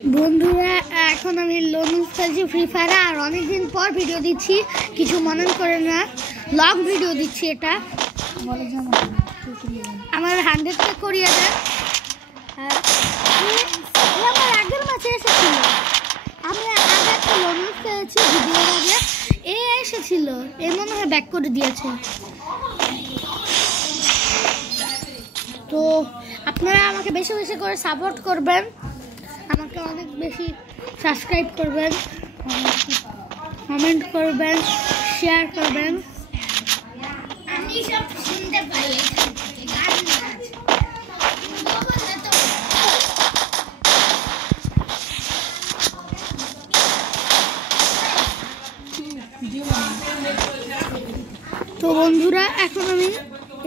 বন্ধুরা এখন আমি লোনুস খেলছি ফ্রি ফায়ারে আর অনেকদিন পর ভিডিও দিচ্ছি, কিছু মনে করেন না, লং ভিডিও দিচ্ছি। এটা আমার 100টা করিয়ে দেয়। আমার আগের মাসে এসেছিল, আমি আগে একটা লোনুস খেলেছি ভিডিওর আগে, এ এসেছিল, এ মনে হয় ব্যাক করে দিয়েছে। তো আপনারা আমাকে বেশি বেশি করে সাপোর্ট করবেন, আমাকে অনেক বেশি সাবস্ক্রাইব করবেন, কমেন্ট করবেন, শেয়ার করবেন। আমি সব শুনতে পাই। তো বন্ধুরা এখন আমি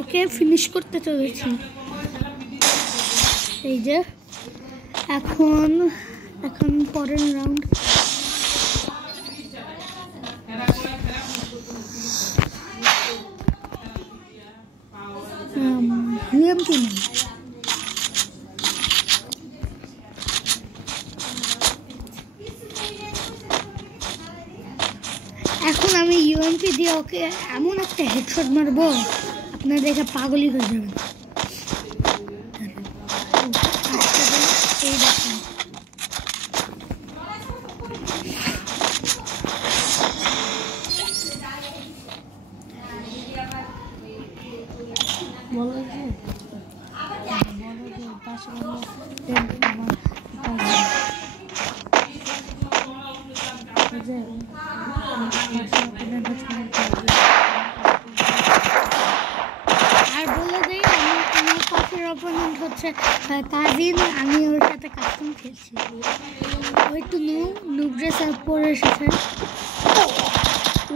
একে ফিনিশ করতে চলেছি। এই যে এখন পরের রাউন্ড। এখন আমি ইউএমপি দিয়ে ওকে এমন একটা হেডশট মারবো, আপনারা দেখে পাগলই হয়ে যাবেন। এই দেখেন আর বলে দিই, আমার পাশের অপোনেন্ট হচ্ছে কাজিন, আমি ওর সাথে কাস্টম খেলছি। ও একটু নুব ড্রেস পরে এসেছে।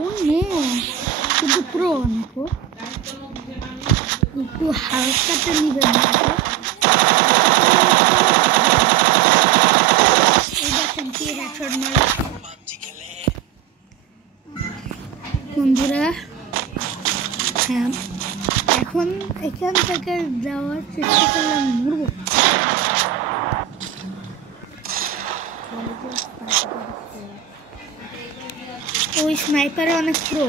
ও নো, কিন্তু পুরো অনেক একটু হালকাতে নিবেন। এই দেখেন কি হেডশট মারে বন্ধুরা। হ্যাঁ, এখন এখান থেকে যাওয়ার চেষ্টা করলাম, মরবো। ওই স্নাইপারে অনেক প্রো,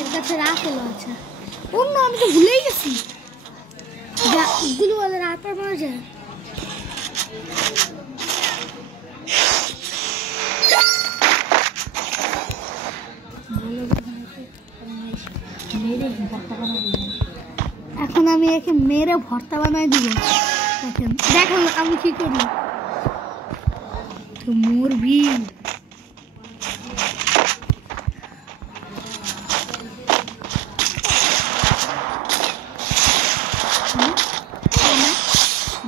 এর কাছে রাফেল আছে। অন্য আমি তো ভুলেই গেছি, গুলো বলে রাফেল মারা যায়। এখন আমি একে মেরে ভর্তা বানাই দিব। দেখেন আমি কি করি, তো মরবি।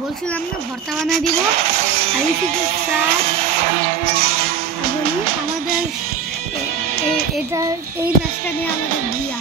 বলছিলাম না ভর্তা বানাই দিব। আমাদের এটা এই ম্যাচটা নিয়ে আমাদের বিয়া।